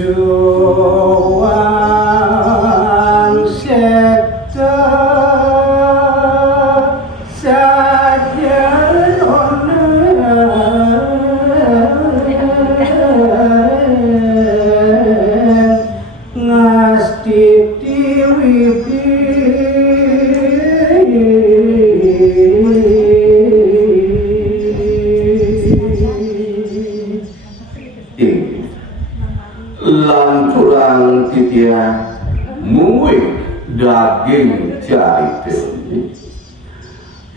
Suwang sekta saja ngasti tiwiti lan kurang titia muwih daging jarite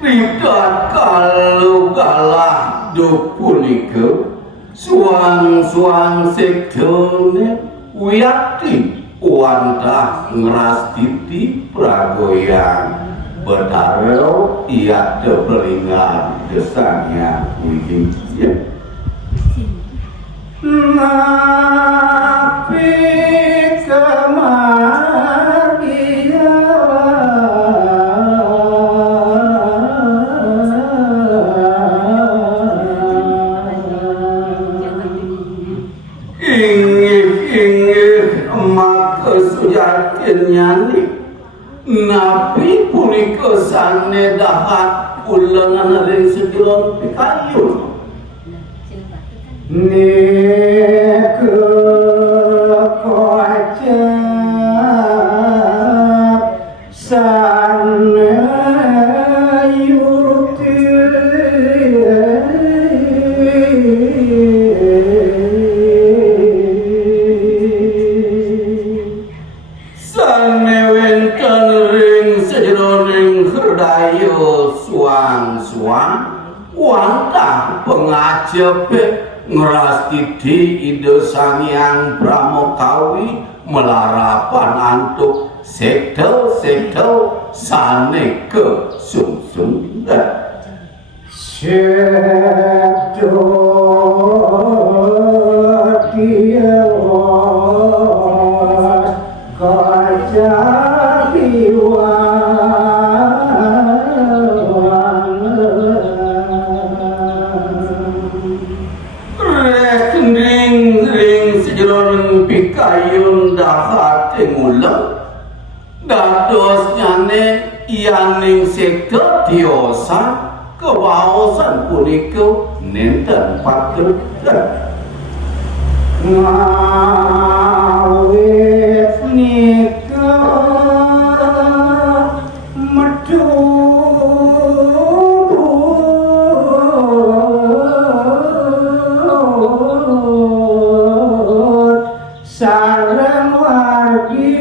ridat kalau galah do punika suang-suang sektone wiyati wantah ngrastiti pragoyan betaro iya tepelingan desanya wiging napi kemaria inggih maka sujatin nyani napi punika sane dahat ulengan ring sedulur pikayun Neke kocap sana yurti sana wenten ring sejeroning herdayo suang-suang wantah pengajepe ngrastiti ide Sangyang Brahmakawi melarapan antuk sektel-sektel sane ke sungsung sektel tiawas kacahiwan pikayun dahat ngulang dados nyane yaning sekte tiosa kewaosan punika nenten patut ngawit nika metu sarang wargi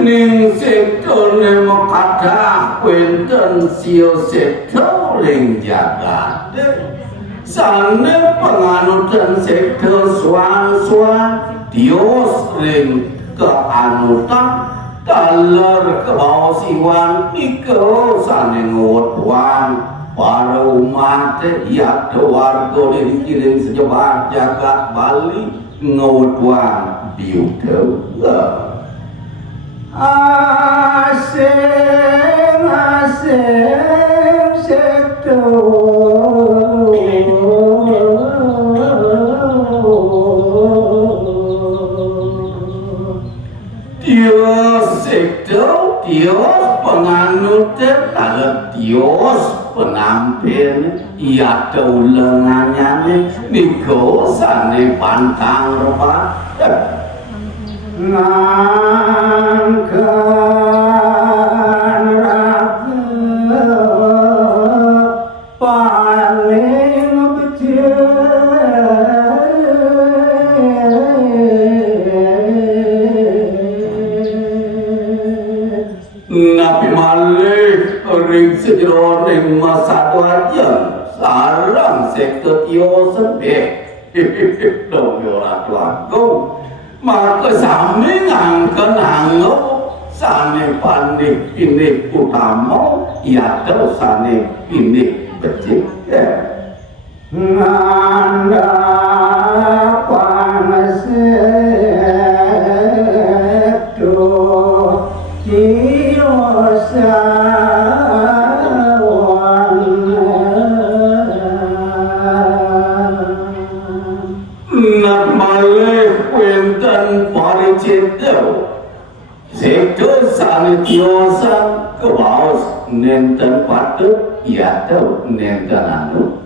ning sektone makadah wenten sio sektor ring jagat sane penganutan sektor suan-suan dios ring keanutan taler ke bawah siwan iko sane ngotwan para umat ya warga dikirim sejebar jagat Bali ngotwan biuke asing sektor Dios penganut ada Dios penampil ia ulengannya niko sane pantang rupa ngangkan raga paling becek Nabi Malik ring sejeroning masa doajan sarang sekte tiosen dong orang tuaku maka sami ngangken hango sane panik ini utama yaitu sane ini becik nganda panaseto tiosa Nak malih wenten paricita sektor sanitiosa kebaos nenten patut ya tau nenten anu